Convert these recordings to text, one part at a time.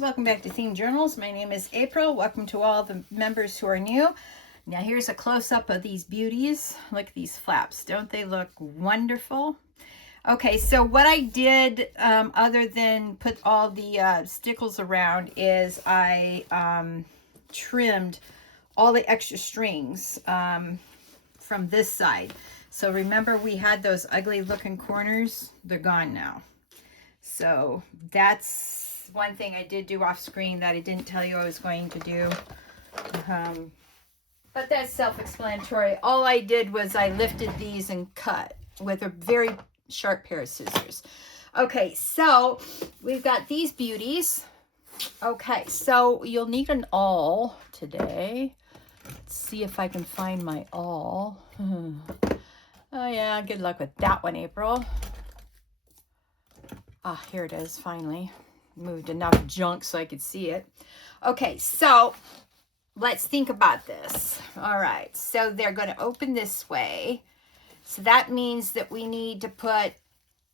Welcome back to Themed Journals. My name is April. Welcome to all the members who are new. Now here's a close-up of these beauties. Look at these flaps. Don't they look wonderful? Okay, so what I did other than put all the stickles around is I trimmed all the extra strings from this side. So remember we had those ugly looking corners? They're gone now. So that's one thing I did do off screen that I didn't tell you I was going to do. But that's self-explanatory. All I did was I lifted these and cut with a very sharp pair of scissors. Okay, so we've got these beauties. Okay, so you'll need an awl today. Let's see if I can find my awl. Oh yeah, good luck with that one, April. Ah, here it is, finally. Moved enough junk so I could see it. Okay, so let's think about this. All right, so they're going to open this way. So that means that we need to put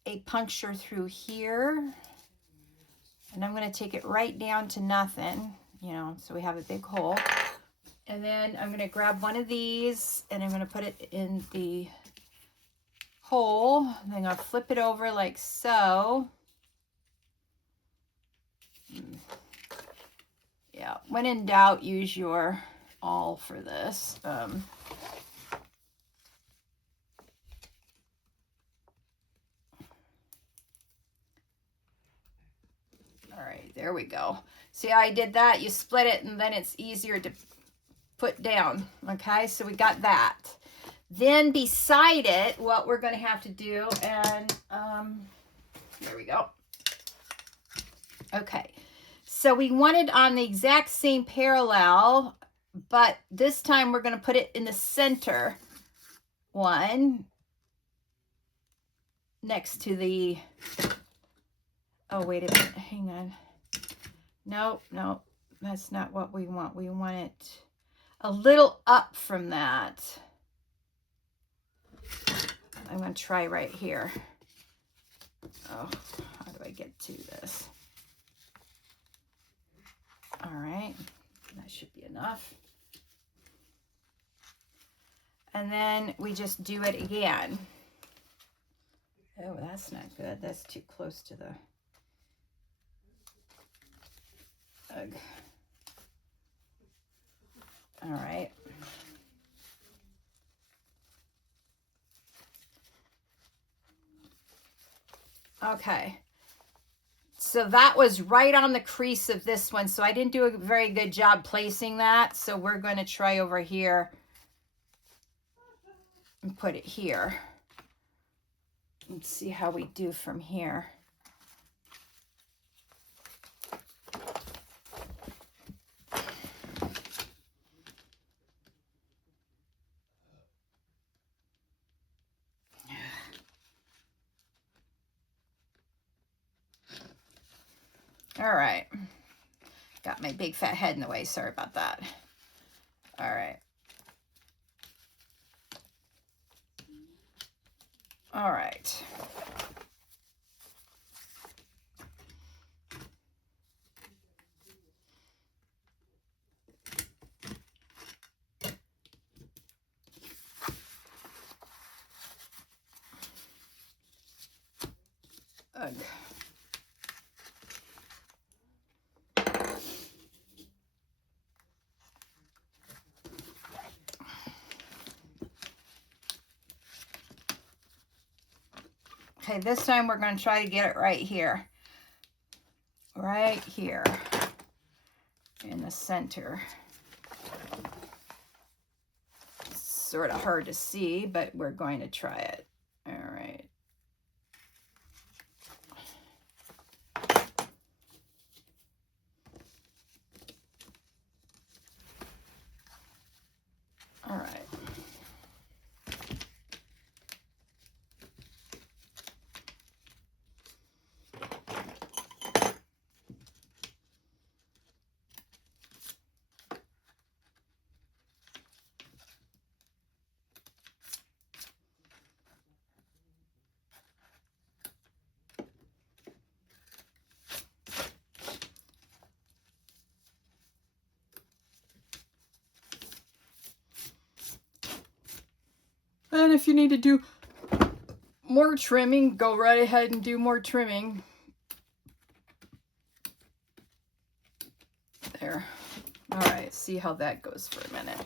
a puncture through here. And I'm going to take it right down to nothing, you know, so we have a big hole. And then I'm going to grab one of these and I'm going to put it in the hole. And I'm going to flip it over like so. Yeah, when in doubt, use your awl for this. All right, there we go. See how I did that? You split it and then it's easier to put down. Okay, so we got that. Then beside it, what we're going to have to do, and there we go. Okay, so we want it on the exact same parallel, but this time we're going to put it in the center one next to the, oh, wait a minute, hang on. No, that's not what we want. We want it a little up from that. I'm going to try right here. Oh, how do I get to this? All right, that should be enough. And then we just do it again. Oh, that's not good. That's too close to the... Ugh. All right. Okay. So that was right on the crease of this one. So I didn't do a very good job placing that. So we're going to try over here and put it here. Let's see how we do from here. All right. Got my big fat head in the way. Sorry about that. All right. All right. Ugh. Okay, this time we're going to try to get it right here. Right here in the center. It's sort of hard to see, but we're going to try it. All right. All right. if you need to do more trimming, go right ahead and do more trimming. There. All right, see how that goes for a minute.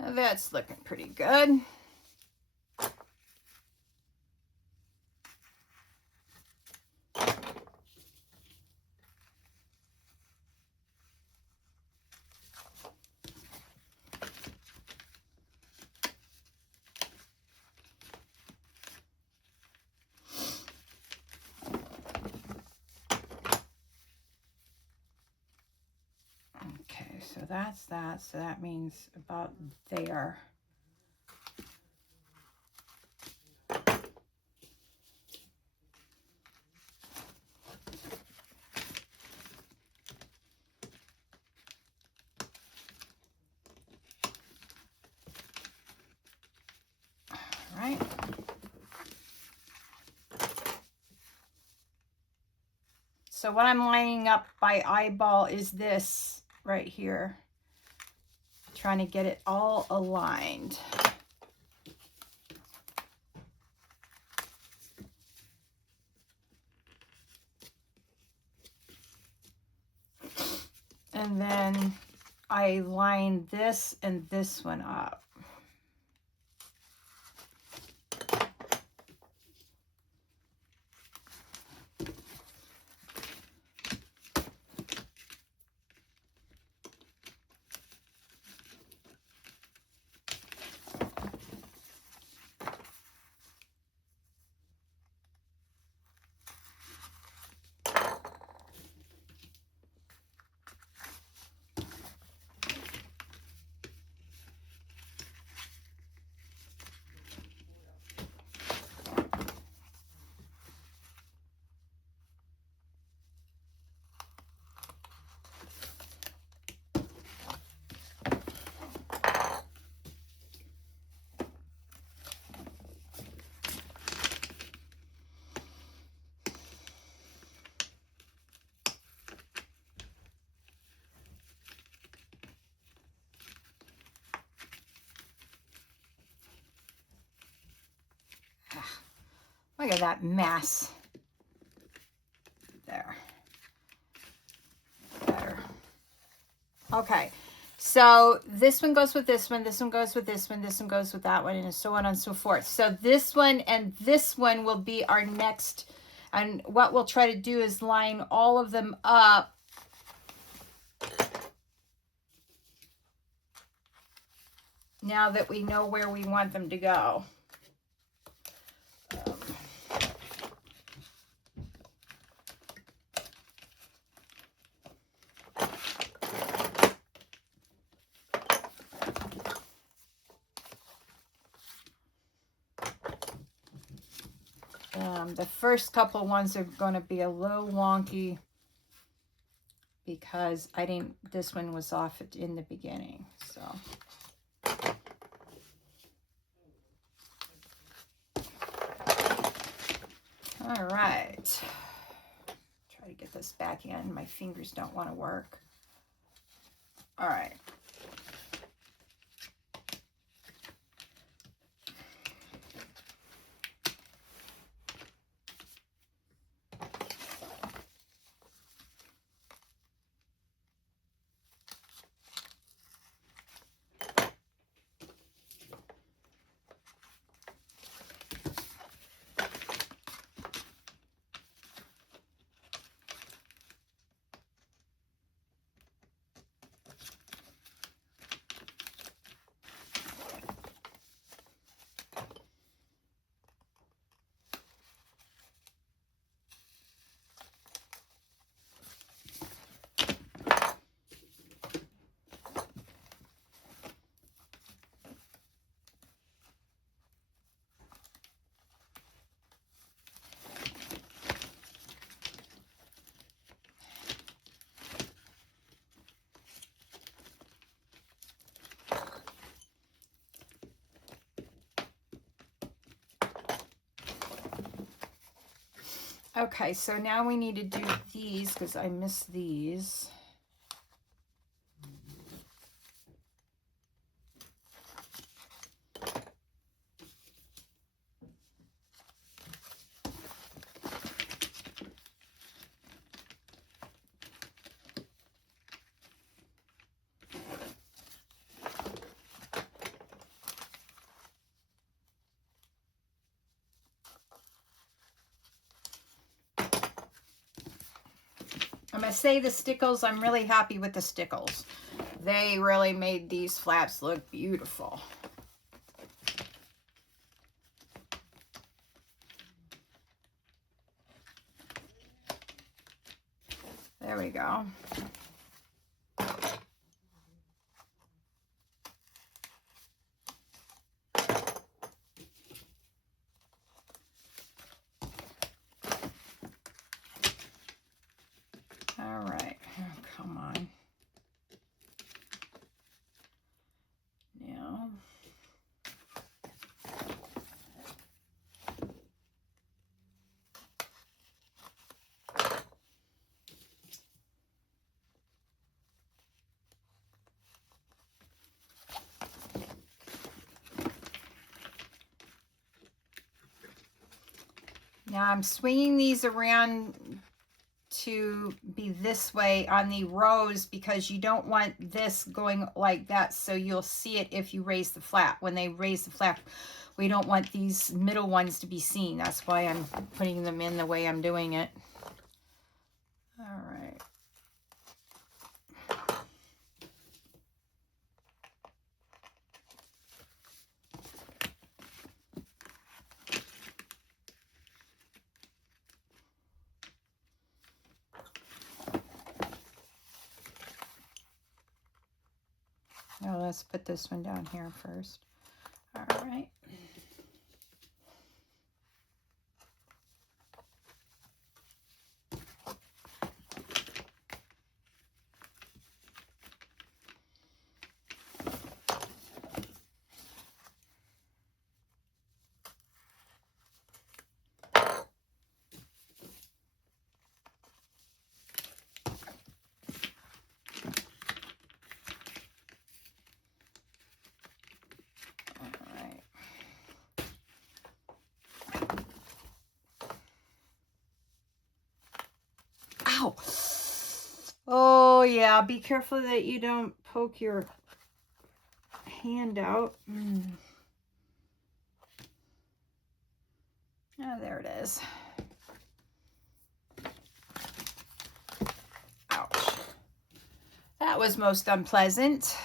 Now that's looking pretty good. Okay, so that's that. So that means about there. Right. So what I'm lining up by eyeball is this right here. Trying to get it all aligned. And then I line this and this one up. Look at that mess. There. Better. Okay. So this one goes with this one, this one goes with this one, this one goes with that one, and so on and so forth. So this one and this one will be our next, and what we'll try to do is line all of them up now that we know where we want them to go. The first couple ones are going to be a little wonky because this one was off in the beginning, so. All right. Try to get this back in. My fingers don't want to work. All right. Okay, so now we need to do these because I missed these. I'm going to say the stickles, I'm really happy with the stickles. They really made these flaps look beautiful. There we go. All right, oh, come on. Now. Now I'm swinging these around to be this way on the rows because you don't want this going like that, so you'll see it if you raise the flap. When they raise the flap, we don't want these middle ones to be seen. That's why I'm putting them in the way I'm doing it. All right. Now let's put this one down here first. All right. Ow. Oh yeah, be careful that you don't poke your hand out. Oh, there it is. Ouch. That was most unpleasant.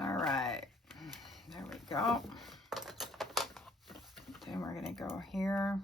All right, there we go. Then we're gonna go here.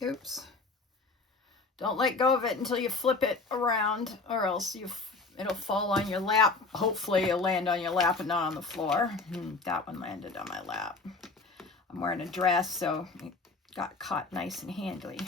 Oops. Don't let go of it until you flip it around, or else it'll fall on your lap. Hopefully it'll land on your lap and not on the floor. That one landed on my lap. I'm wearing a dress, so it got caught nice and handily.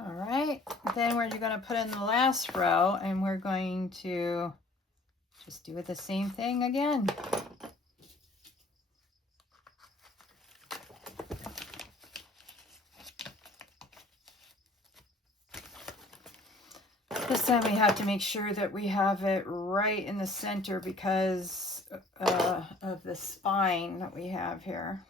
All right, then we're going to put in the last row, and we're going to just do it the same thing again. This time we have to make sure that we have it right in the center because of the spine that we have here.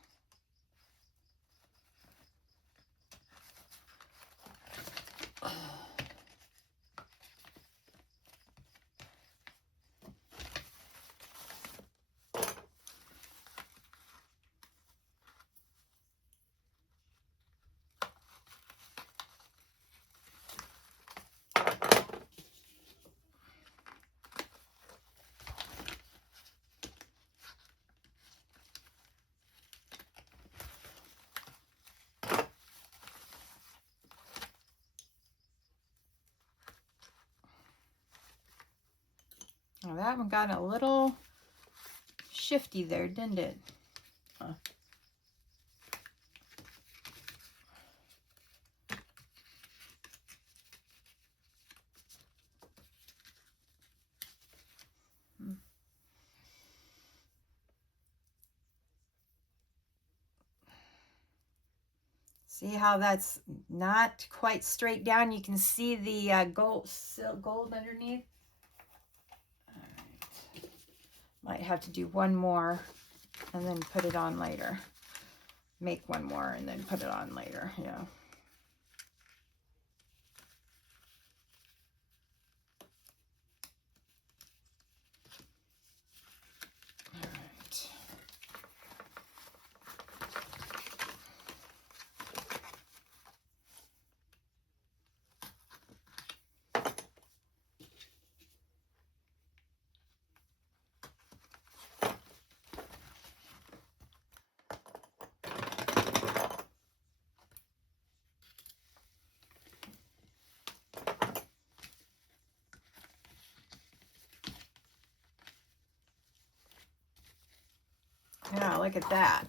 Now that one got a little shifty there, didn't it? See how that's not quite straight down? You can see the gold underneath. All right. Might have to do one more and then put it on later. Make one more and then put it on later, yeah. All right. Yeah, look at that.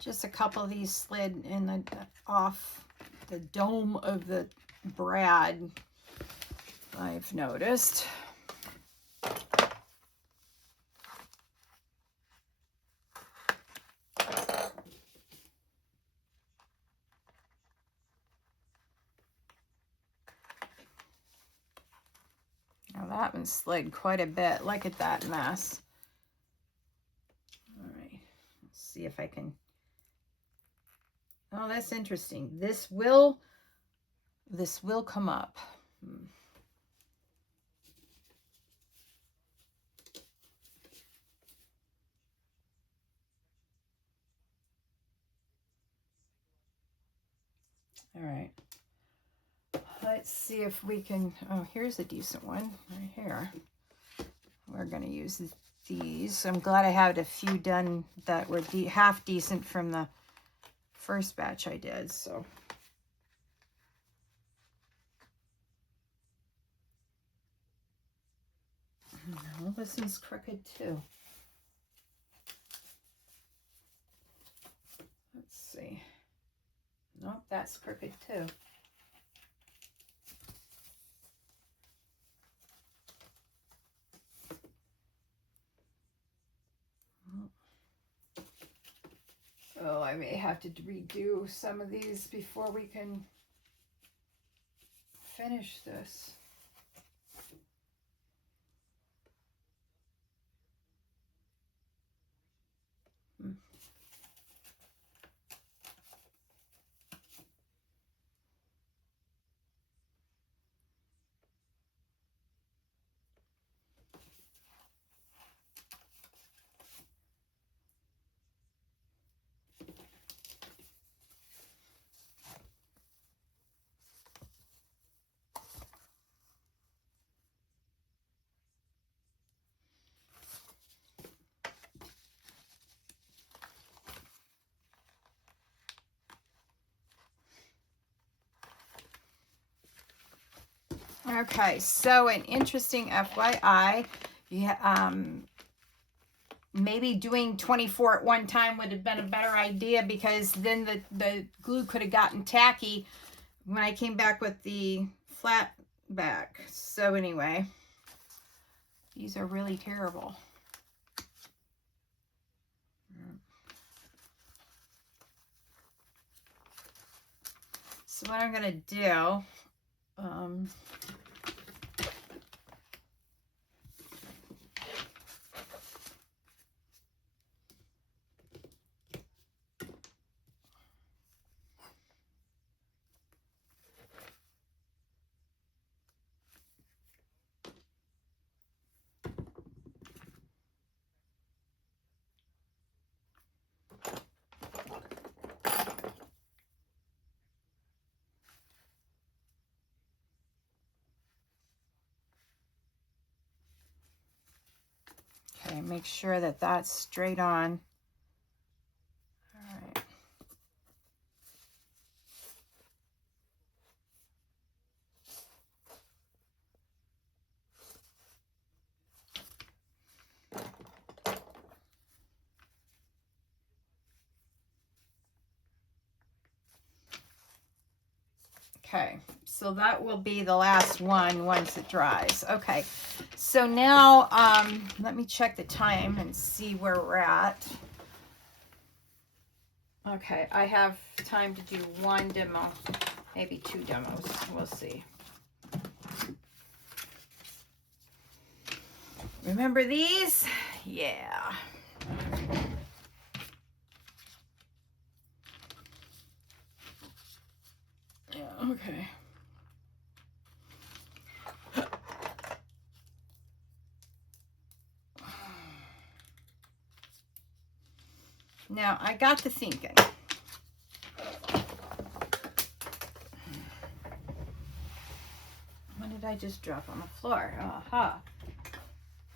Just a couple of these slid in the off the dome of the brad, I've noticed. Now that one slid quite a bit. Look at that mess. All right, let's see if I can. Oh, that's interesting. This will come up. All right. Let's see if we can. Oh, here's a decent one right here. We're going to use these. I'm glad I had a few done that were half decent from the first batch I did. So. No, this one's crooked too. Let's see. Nope, that's crooked too. Oh, I may have to redo some of these before we can finish this. Okay, so an interesting FYI, maybe doing 24 at one time would have been a better idea, because then the glue could have gotten tacky when I came back with the flat back. So anyway, these are really terrible. So what I'm going to do, okay, make sure that that's straight on. All right. Okay, so that will be the last one once it dries. Okay, so now let me check the time and see where we're at. Okay, I have time to do one demo, maybe 2 demos. We'll see. Remember these? Yeah. Yeah, okay. Now, I got to thinking. What did I just drop on the floor? Aha.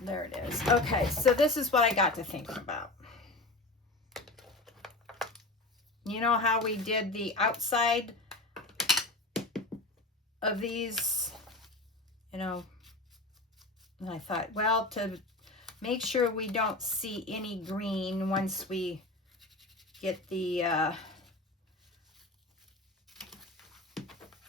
There it is. Okay, so this is what I got to thinking about. You know how we did the outside of these, you know, and I thought, well, to make sure we don't see any green once we get the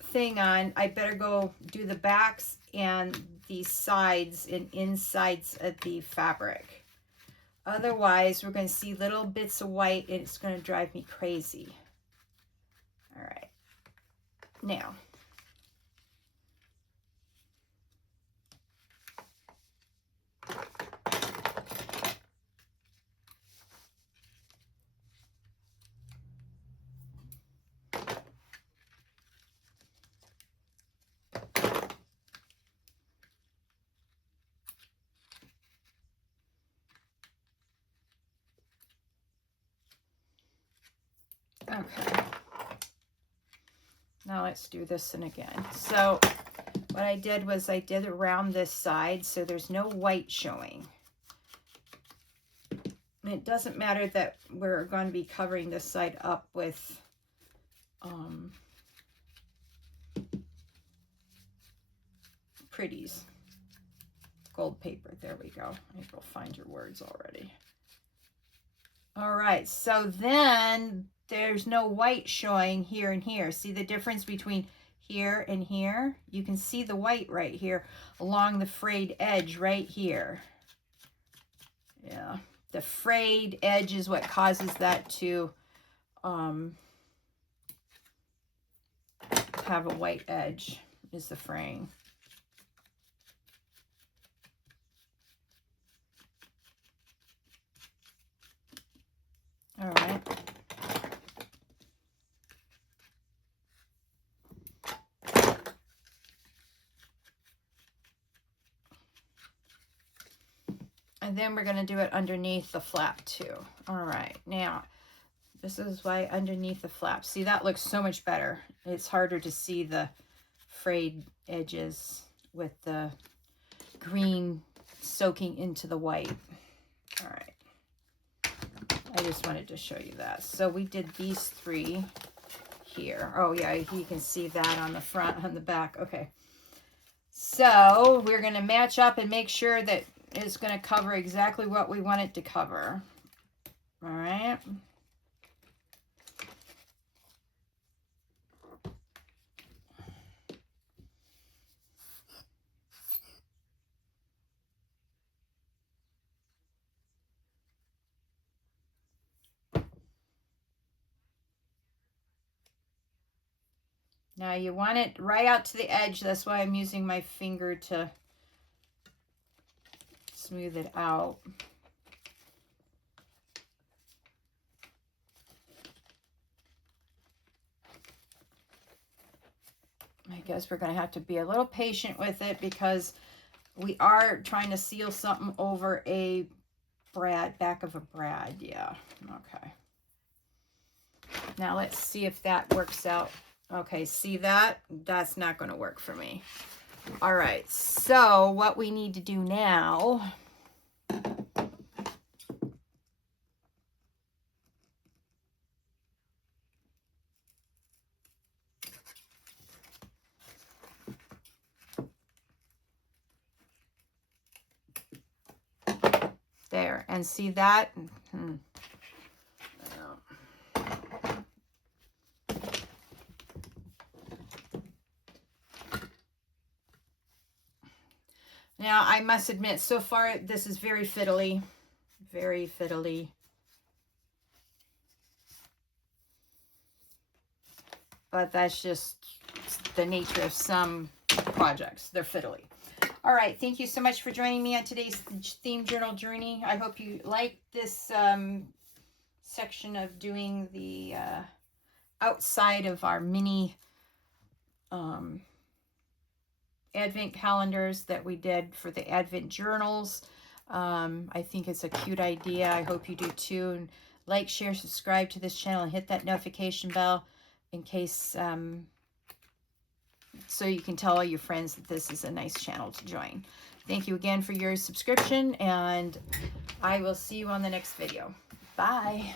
thing on, I better go do the backs and the sides and insides of the fabric. Otherwise, we're going to see little bits of white and it's going to drive me crazy. All right. Now, okay. Now let's do this one again. So what I did was I did around this side so there's no white showing. And it doesn't matter that we're going to be covering this side up with Pretties. Gold paper. There we go. April, find your words already. All right, so then there's no white showing here and here. See the difference between here and here? You can see the white right here along the frayed edge right here. Yeah, the frayed edge is what causes that to have a white edge, is the fraying. All right. And then we're going to do it underneath the flap too. All right. Now, this is why underneath the flap. See, that looks so much better. It's harder to see the frayed edges with the green soaking into the white. All right. I just wanted to show you that. So we did these 3 here. Oh yeah, you can see that on the front, on the back. Okay. So we're going to match up and make sure that it's going to cover exactly what we want it to cover. All right. Now you want it right out to the edge. That's why I'm using my finger to smooth it out. I guess we're going to have to be a little patient with it because we are trying to seal something over a brad, back of a brad. Yeah, okay. Now let's see if that works out. Okay, see that? That's not going to work for me. All right, so what we need to do now, there, and see that? Now, I must admit, so far, this is very fiddly. Very fiddly. But that's just the nature of some projects. They're fiddly. All right. Thank you so much for joining me on today's theme journal journey. I hope you like this section of doing the outside of our mini Advent calendars that we did for the Advent journals. I think it's a cute idea. I hope you do too. And like, share, subscribe to this channel, and hit that notification bell in case, so you can tell all your friends that this is a nice channel to join. Thank you again for your subscription, and I will see you on the next video. Bye.